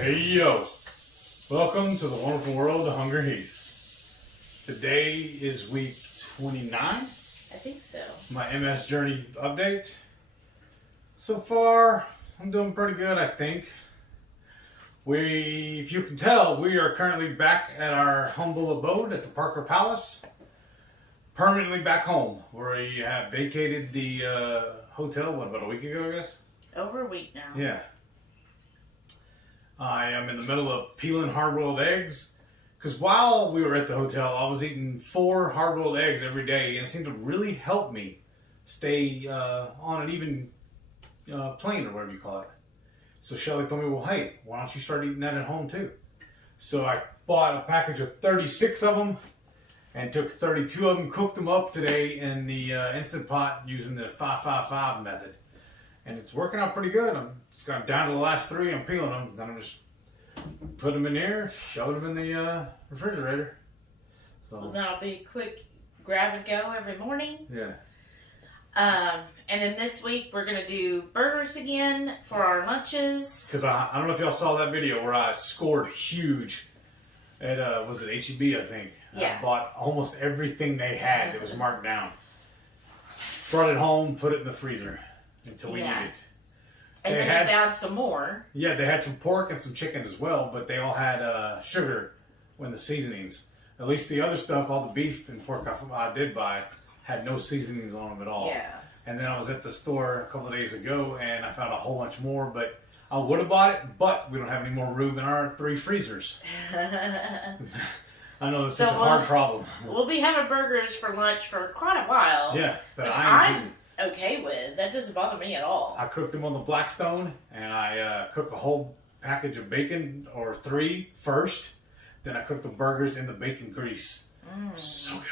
Hey yo, welcome to the wonderful world of HungryHeath. Today is week 29. I think so. My MS journey update. So far, I'm doing pretty good, I think. If you can tell, we are currently back at our humble abode at the Parker Palace. Permanently back home. We have vacated the hotel, about a week ago, I guess? Over a week now. Yeah. I am in the middle of peeling hard-boiled eggs. Because while we were at the hotel, I was eating 4 hard-boiled eggs every day. And it seemed to really help me stay on an even plane or whatever you call it. So Shelly told me, well, hey, why don't you start eating that at home too? So I bought a package of 36 of them. And took 32 of them, cooked them up today in the Instant Pot using the 555 method. And it's working out pretty good. I'm just got down to the last 3. I'm peeling them. Then I'm just put them in here, shove them in the refrigerator. So Well, that'll be quick grab and go every morning. yeah. And then this week we're going to do burgers again for our lunches. Because I don't know if y'all saw that video where I scored huge at, was it HEB, I think? Yeah. I bought almost everything they had that was marked down. Brought it home, put it in the freezer until we need it. And They then had I found some more. Yeah, they had some pork and some chicken as well, but they all had sugar in the seasonings. At least the other stuff, all the beef and pork I did buy, had no seasonings on them at all. Yeah. And then I was at the store a couple of days ago, and I found a whole bunch more, but I would have bought it, but we don't have any more room in our 3 freezers. I know this is a hard problem. We'll be having burgers for lunch for quite a while. Yeah, but which I'm okay with. That doesn't bother me at all. I cooked them on the Blackstone, and I cooked a whole package of bacon, or 3 first. Then I cooked the burgers in the bacon grease. So good.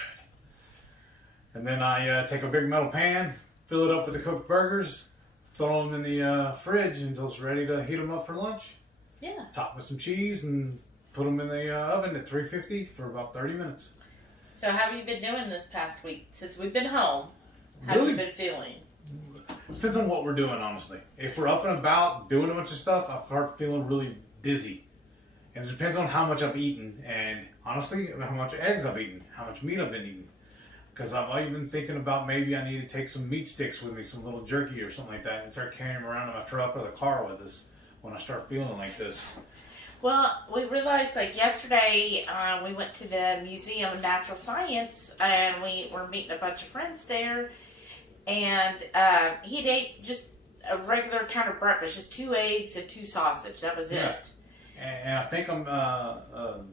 And then I take a big metal pan, fill it up with the cooked burgers, throw them in the fridge until it's ready to heat them up for lunch. Yeah. Top with some cheese and put them in the oven at 350 for about 30 minutes. So how have you been doing this past week? Since we've been home, how Really? have you been feeling? Depends on what we're doing, honestly. If we're up and about doing a bunch of stuff, I start feeling really dizzy. And it depends on how much I've eaten and, honestly, how much eggs I've eaten, how much meat I've been eating. Because I've even thinking about maybe I need to take some meat sticks with me, some little jerky or something like that, and start carrying them around in my truck or the car with us when I start feeling like this. Well, we realized like yesterday we went to the Museum of Natural Science and we were meeting a bunch of friends there, and he ate just a regular kind of breakfast, just 2 eggs and 2 sausage. That was it. And I think I'm a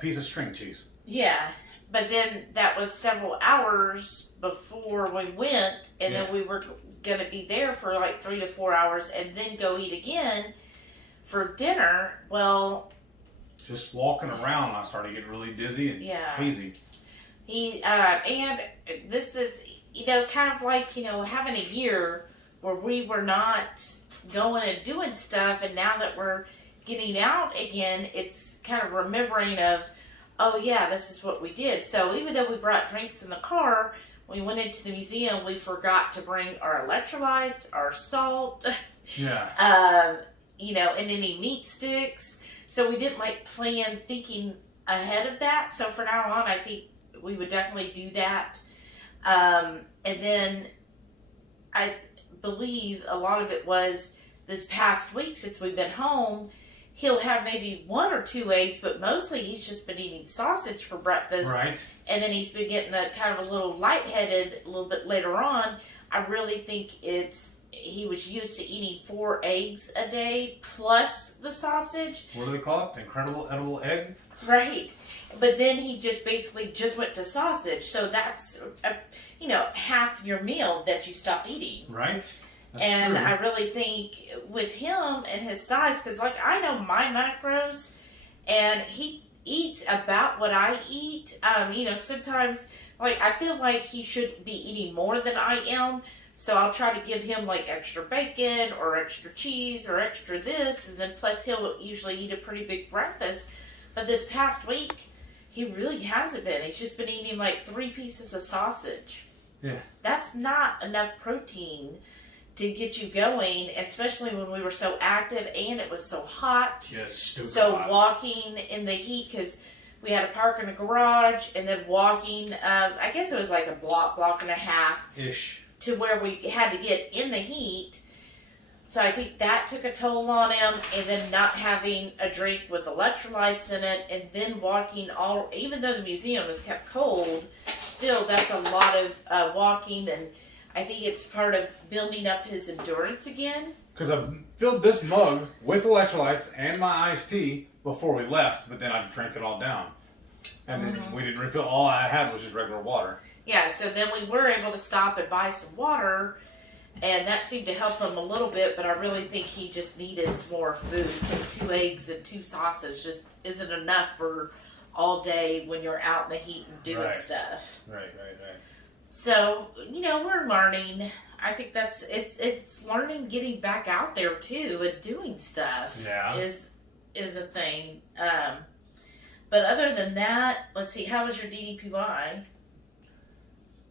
piece of string cheese. Yeah, but then that was several hours before we went, and then we were going to be there for like 3 to 4 hours and then go eat again for dinner. Well, just walking around, I started getting really dizzy and hazy. And this is, kind of like, having a year where we were not going and doing stuff, and now that we're getting out again, it's kind of remembering of, oh yeah, this is what we did. So even though we brought drinks in the car, when we went into the museum, we forgot to bring our electrolytes, our salt, and any meat sticks. So we didn't plan thinking ahead of that. So from now on, I think we would definitely do that. And then I believe a lot of it was this past week, since we've been home, he'll have maybe 1 or 2 eggs, but mostly he's just been eating sausage for breakfast. Right. And then he's been getting a kind of a little lightheaded a little bit later on. I really think he was used to eating 4 eggs a day plus the sausage. What do they call it? The incredible edible egg? Right. But then he just basically just went to sausage. So that's, half your meal that you stopped eating. Right. That's true. I true. really think with him and his size, because I know my macros, and he eats about what I eat. Sometimes I feel like he should be eating more than I am. So I'll try to give him extra bacon or extra cheese or extra this, and then plus he'll usually eat a pretty big breakfast. But this past week, he really hasn't been. He's just been eating 3 pieces of sausage. Yeah. That's not enough protein to get you going, especially when we were so active and it was so hot. Yes, stupid So hot. walking in the heat, because we had to park in the garage, and then walking, I guess it was like a block and a half Ish. to where we had to get in the heat. So I think that took a toll on him, and then not having a drink with electrolytes in it, and then walking even though the museum was kept cold, still that's a lot of walking, and I think it's part of building up his endurance again. Because I filled this mug with electrolytes and my iced tea before we left, but then I drank it all down. And then we didn't refill. All I had was just regular water. Yeah, so then we were able to stop and buy some water, and that seemed to help him a little bit, but I really think he just needed some more food, because 2 eggs and 2 sausage just isn't enough for all day when you're out in the heat and doing stuff. Right. So, we're learning. I think it's learning, getting back out there too and doing stuff. Yeah. Is a thing. But other than that, let's see, how was your DDPY?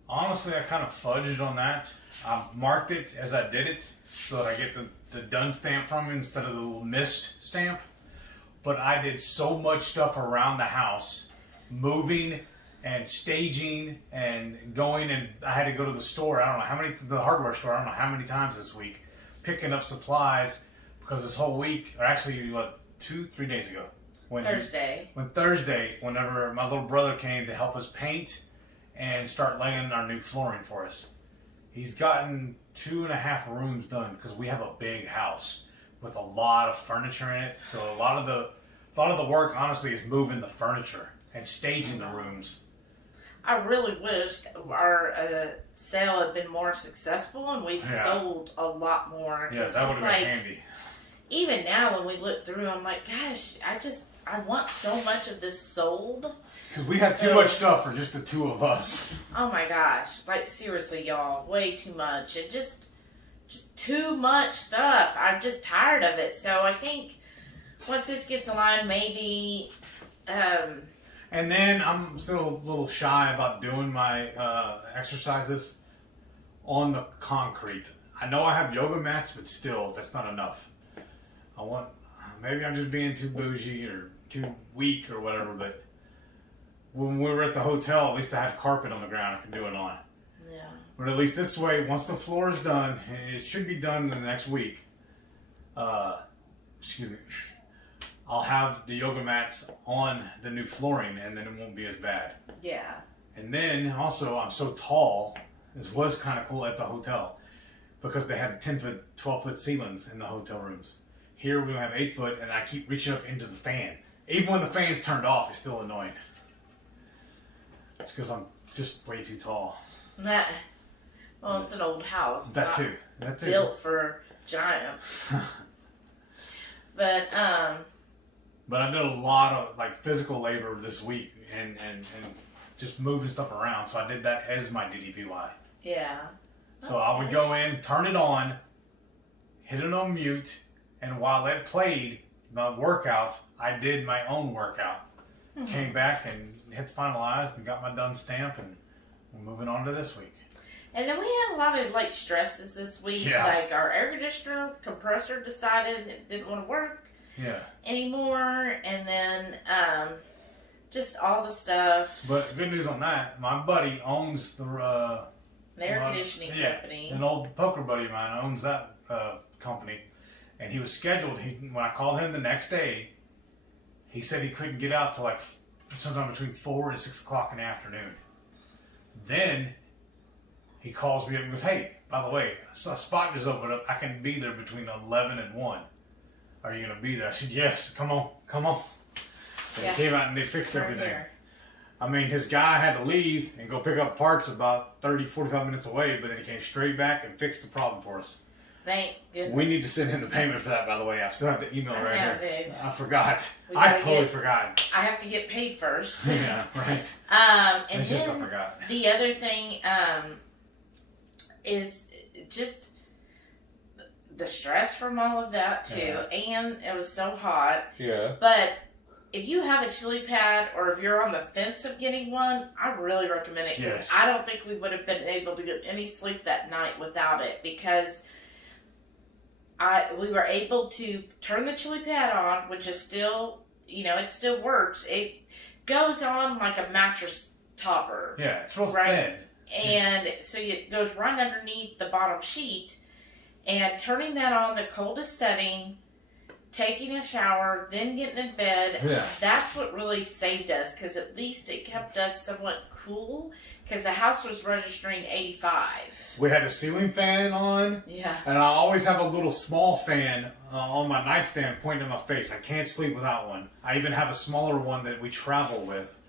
Honestly, I kind of fudged on that. I marked it as I did it so that I get the done stamp from it instead of the little missed stamp. But I did so much stuff around the house, moving and staging and going, and I had to go to the store. I don't know how many, the hardware store, I don't know how many times this week, picking up supplies, because this whole week, or actually, 2-3 days ago. Thursday. Whenever my little brother came to help us paint and start laying our new flooring for us. He's gotten 2.5 rooms done, because we have a big house with a lot of furniture in it. So a lot of the work, honestly, is moving the furniture and staging the rooms. I really wished our sale had been more successful and we'd sold a lot more. Yeah, that would have been handy. Even now when we look through, I'm like, gosh, I want so much of this sold. Because we had too much stuff for just the 2 of us. Oh my gosh. Like, seriously, y'all. Way too much. And just too much stuff. I'm just tired of it. So I think once this gets aligned, maybe... And then I'm still a little shy about doing my exercises on the concrete. I know I have yoga mats, but still, that's not enough. Maybe I'm just being too bougie or too weak or whatever, but when we were at the hotel, at least I had carpet on the ground I could do it on. Yeah. But at least this way, once the floor is done, and it should be done in the next week, I'll have the yoga mats on the new flooring, and then it won't be as bad. Yeah. And then also, I'm so tall. This was kind of cool at the hotel because they had 10-foot, 12-foot ceilings in the hotel rooms. Here we have 8-foot, and I keep reaching up into the fan. Even when the fan's turned off, it's still annoying. It's because I'm just way too tall. Well, it's an old house. That too. Built for giants. But I did a lot of physical labor this week and just moving stuff around. So I did that as my DDPY. Yeah. So I would go in, turn it on, hit it on mute, and while it played the workout, I did my own workout. Mm-hmm. Came back and hit finalized and got my done stamp, and we're moving on to this week. And then we had a lot of stresses this week. Yeah. Like our air conditioner compressor decided it didn't want to work anymore, and then just all the stuff. But good news on that, my buddy owns the air conditioning company. An old poker buddy of mine owns that company, and he was scheduled. When I called him the next day, he said he couldn't get out till sometime between 4 and 6 o'clock in the afternoon. Then he calls me up and goes, "Hey, by the way, a spot just opened up. I can be there between 11 and 1. Are you going to be there?" I said, "Yes, come on. They came out and they fixed everything. Here. I mean, his guy had to leave and go pick up parts about 30, 45 minutes away, but then he came straight back and fixed the problem for us. Thank goodness. We need to send him the payment for that, by the way. I still have the email right here. Babe. I forgot. I totally forgot. I have to get paid first. Yeah, right. And it's then just I forgot. The other thing is just the stress from all of that too, and it was so hot. Yeah. But if you have a chili pad, or if you're on the fence of getting one, I really recommend it. Yes. I don't think we would have been able to get any sleep that night without it, because we were able to turn the chili pad on, which is still, it still works. It goes on like a mattress topper. Yeah, it's real thin. And so it goes right underneath the bottom sheet. And turning that on the coldest setting, taking a shower, then getting in bed, that's what really saved us. Because at least it kept us somewhat cool. Because the house was registering 85. We had a ceiling fan on. Yeah. And I always have a little small fan on my nightstand pointing at my face. I can't sleep without one. I even have a smaller one that we travel with.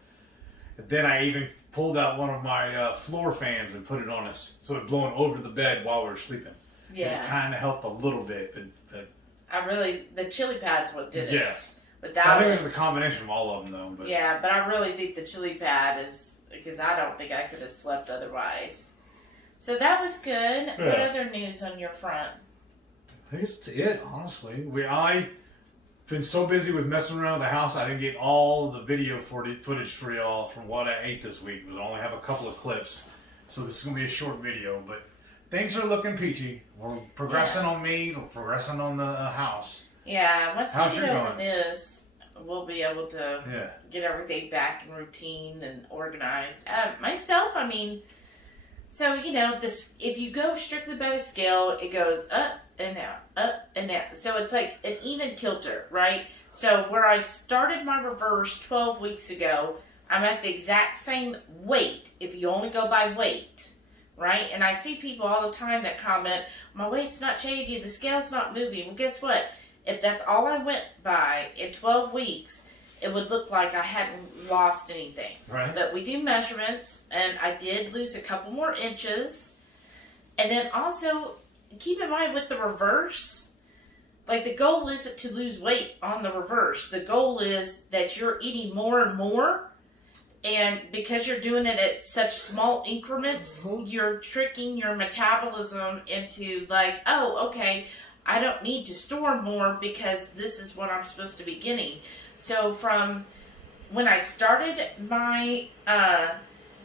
Then I even pulled out one of my floor fans and put it on us. So it blowing over the bed while we were sleeping. Yeah. And it kind of helped a little bit. But the chili pad's what did it. Yeah. But I think it was a combination of all of them, though. But. Yeah, but I really think the chili pad is... Because I don't think I could have slept otherwise. So that was good. Yeah. What other news on your front? I think that's it, honestly. I've been so busy with messing around with the house, I didn't get all the video footage for y'all from what I ate this week. I only have a couple of clips. So this is going to be a short video. But things are looking peachy. We're progressing on me. We're progressing on the house. Yeah, once we get over going? this... We'll be able to get everything back in routine and organized. Myself, so this. If you go strictly by the scale, it goes up and down, up and down. So it's like an even kilter, right? So where I started my reverse 12 weeks ago, I'm at the exact same weight. If you only go by weight, right? And I see people all the time that comment, "My weight's not changing, the scale's not moving." Well, guess what? If that's all I went by in 12 weeks, it would look like I hadn't lost anything. Right. But we do measurements, and I did lose a couple more inches. And then also, keep in mind with the reverse, like the goal isn't to lose weight on the reverse. The goal is that you're eating more and more. And because you're doing it at such small increments, you're tricking your metabolism into like, oh, okay, I don't need to store more because this is what I'm supposed to be getting. So from when I started my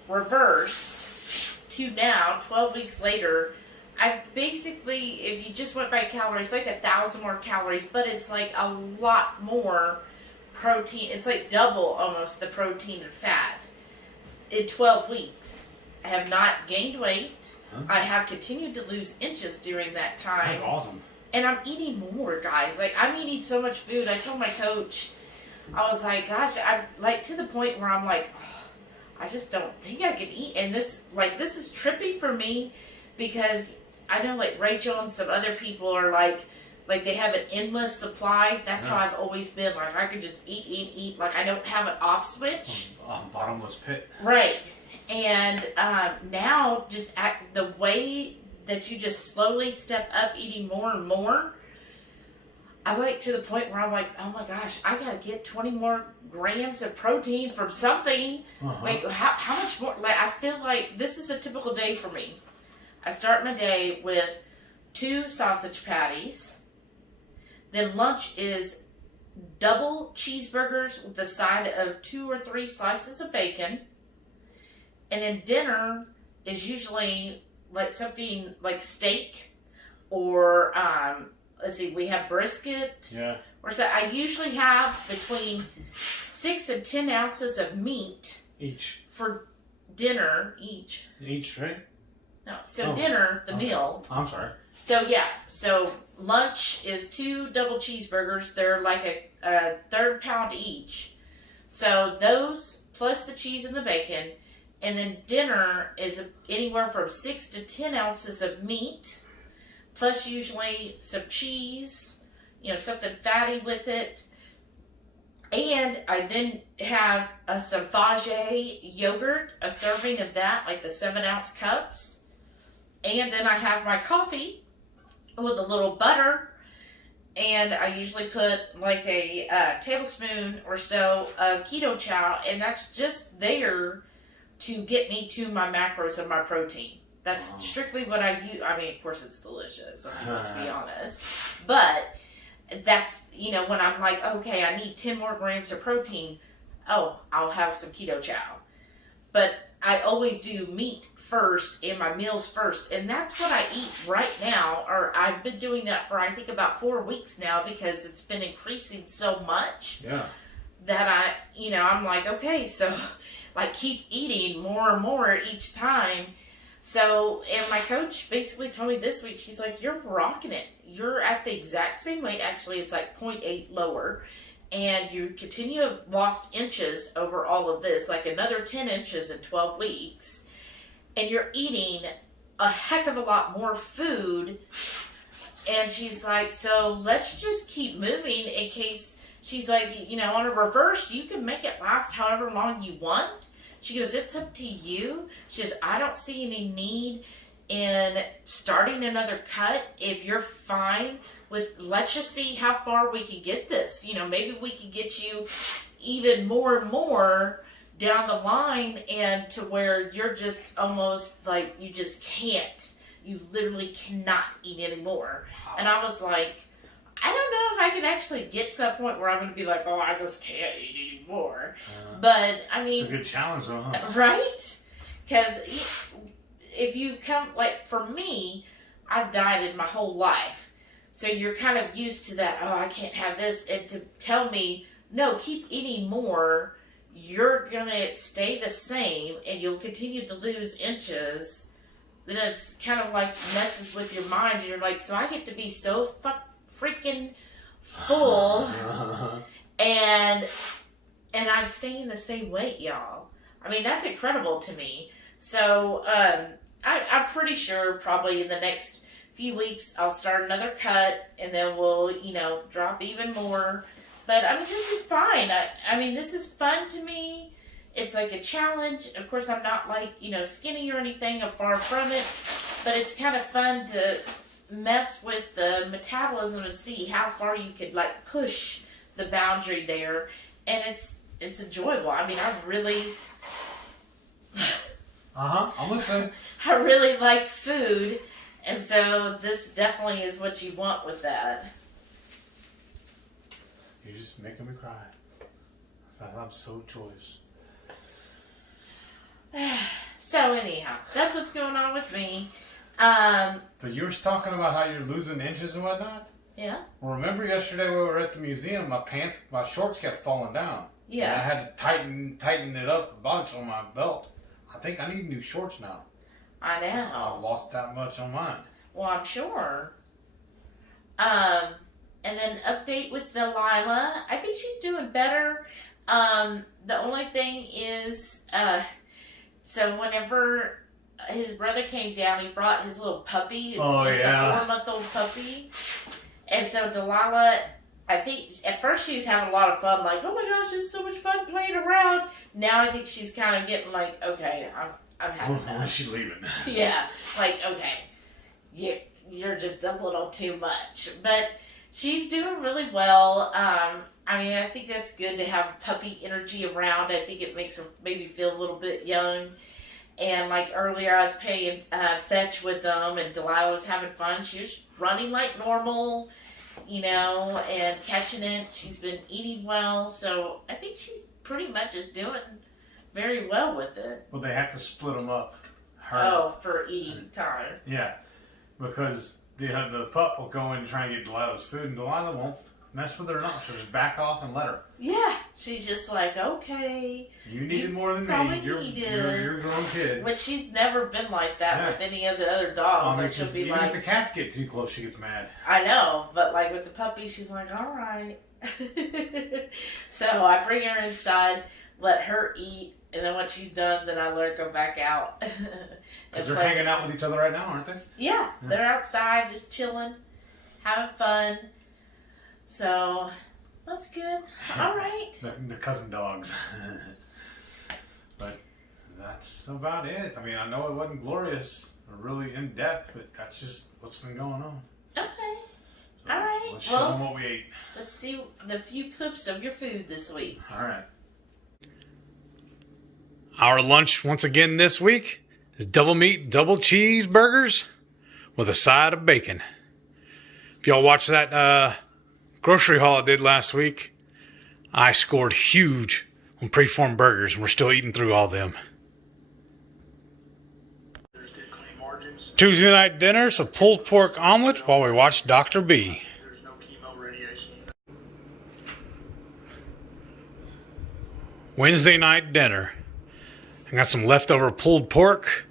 reverse to now, 12 weeks later, I basically, if you just went by calories, like 1,000 more calories, but it's like a lot more protein. It's like double almost the protein and fat in 12 weeks. I have not gained weight. Huh? I have continued to lose inches during that time. That's awesome. And I'm eating more, guys. Like, I'm eating so much food. I told my coach, I was like, gosh, I'm like to the point where I'm like, oh, I just don't think I can eat. And this is trippy for me because I know like Rachel and some other people are like they have an endless supply. That's how I've always been. Like, I can just eat. Like, I don't have an off switch. Bottomless pit. Right. And now, just the way that you just slowly step up eating more and more, I like to the point where I'm like, oh my gosh, I gotta get 20 more grams of protein from something. Like, how much more? Like, I feel like this is a typical day for me. I start my day with 2 sausage patties. Then lunch is double cheeseburgers with the side of 2 or 3 slices of bacon. And then dinner is usually like something like steak or let's see, we have brisket. Yeah. Or so I usually have between 6 and 10 ounces of meat each for dinner each. Each, right? No, so dinner, the meal. I'm sorry. So yeah, so lunch is 2 double cheeseburgers. They're like a 1/3 pound each. So those plus the cheese and the bacon. And then dinner is anywhere from 6 to 10 ounces of meat, plus usually some cheese, something fatty with it. And I then have some Fage yogurt, a serving of that, like the 7-ounce cups. And then I have my coffee with a little butter. And I usually put like a tablespoon or so of Ketochow, and that's just there to get me to my macros and my protein. That's strictly what I use. I mean, of course, it's delicious, let's be honest. But that's, when I'm like, okay, I need 10 more grams of protein, I'll have some Ketochow. But I always do meat first and my meals first, and that's what I eat right now, or I've been doing that for I think about 4 weeks now, because it's been increasing so much that I'm like, okay, so like keep eating more and more each time. So, and my coach basically told me this week, she's like, you're rocking it. You're at the exact same weight. Actually, it's like 0.8 lower. And you continue to have lost inches over all of this, like another 10 inches in 12 weeks. And you're eating a heck of a lot more food. And she's like, so let's just keep moving in case, she's like, on a reverse, you can make it last however long you want. She goes, it's up to you. She goes, I don't see any need in starting another cut if you're fine with, let's just see how far we can get this. Maybe we can get you even more and more down the line, and to where you're just almost like you just can't. You literally cannot eat anymore. And I was like, I don't know if I can actually get to that point where I'm going to be like, oh, I just can't eat anymore. But, I mean... It's a good challenge, though, huh? Right? Because if you've come... Like, for me, I've dieted my whole life. So you're kind of used to that, oh, I can't have this. And to tell me, no, keep eating more, you're going to stay the same, and you'll continue to lose inches. Then it's kind of like messes with your mind. And you're like, so I get to be so freaking full, and I'm staying the same weight, y'all. I mean, that's incredible to me. So I'm pretty sure probably in the next few weeks I'll start another cut, and then we'll drop even more. But I mean, this is fine. I mean, this is fun to me. It's like a challenge. Of course, I'm not like skinny or anything. I'm far from it, but it's kind of fun to mess with the metabolism and see how far you could like push the boundary there, and it's enjoyable. I mean, I really I'm listening. I really like food, and so this definitely is what you want with that. You're just making me cry. I'm so joyous. So anyhow, that's what's going on with me. But you were talking about how you're losing inches and whatnot? Yeah. Well, remember yesterday we were at the museum, my shorts kept falling down. Yeah. And I had to tighten it up a bunch on my belt. I think I need new shorts now. I know. I've lost that much on mine. Well, I'm sure. And then update with Delilah. I think she's doing better. The only thing is, so whenever his brother came down, he brought his little puppy. It's just a 4-month-old puppy. And so Delilah, I think at first she was having a lot of fun, like, oh my gosh, it's so much fun playing around. Now I think she's kind of getting like, okay, I'm having enough. When is she leaving? Yeah, like, okay, you're just a little too much. But she's doing really well. I mean, I think that's good to have puppy energy around. I think it makes her maybe feel a little bit young. And like earlier, I was playing fetch with them, and Delilah was having fun. She was running like normal, and catching it. She's been eating well, so I think she's pretty much just doing very well with it. Well, they have to split them up. For eating time. Yeah, because the pup will go in and try and get Delilah's food, and Delilah won't mess with her enough. She'll just back off and let her. Yeah, she's just like, okay. You needed more than me. You're a grown kid. But she's never been like that with any of the other dogs. Like she'll be even if the cats get too close, she gets mad. I know, but like with the puppy, she's like, all right. So I bring her inside, let her eat, and then once she's done, then I let her go back out. Because they're hanging out with each other right now, aren't they? Yeah, they're outside just chilling, having fun. So, that's good. All right. The cousin dogs. But that's about it. I mean, I know it wasn't glorious or really in depth, but that's just what's been going on. Okay. So all right. Let's show them what we ate. Let's see the few clips of your food this week. All right. Our lunch once again this week is double meat, double cheeseburgers with a side of bacon. If y'all watched that grocery haul I did last week, I scored huge on preformed burgers, and we're still eating through all of them. Tuesday night dinner, so pulled pork omelet while we watch Dr. B. There's no chemo radiation. Wednesday night dinner. I got some leftover pulled pork,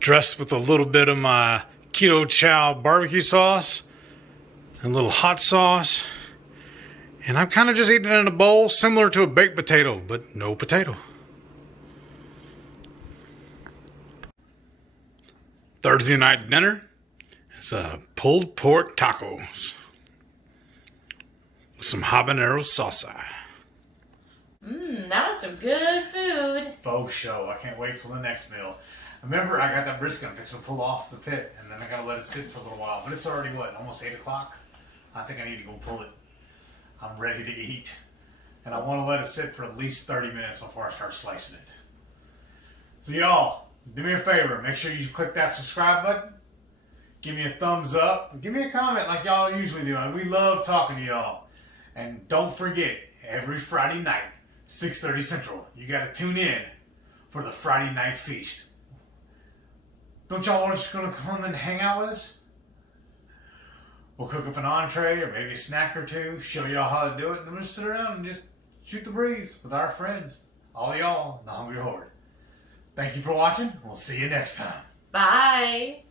dressed with a little bit of my Ketochow barbecue sauce, and a little hot sauce. And I'm kind of just eating it in a bowl, similar to a baked potato, but no potato. Thursday night dinner is pulled pork tacos with some habanero salsa. That was some good food. Faux show. I can't wait till the next meal. Remember, I got that brisket I'm fixing to pull off the pit, and then I gotta let it sit for a little while. But it's already, what, almost 8 o'clock? I think I need to go pull it. I'm ready to eat. And I want to let it sit for at least 30 minutes before I start slicing it. So y'all, do me a favor. Make sure you click that subscribe button. Give me a thumbs up. Give me a comment like y'all usually do. We love talking to y'all. And don't forget, every Friday night, 6:30 Central, you got to tune in for the Friday night feast. Don't y'all want us to come and hang out with us? We'll cook up an entree or maybe a snack or two, show y'all how to do it, and then we'll just sit around and just shoot the breeze with our friends. All y'all, the Hungry Horde. Thank you for watching. We'll see you next time. Bye.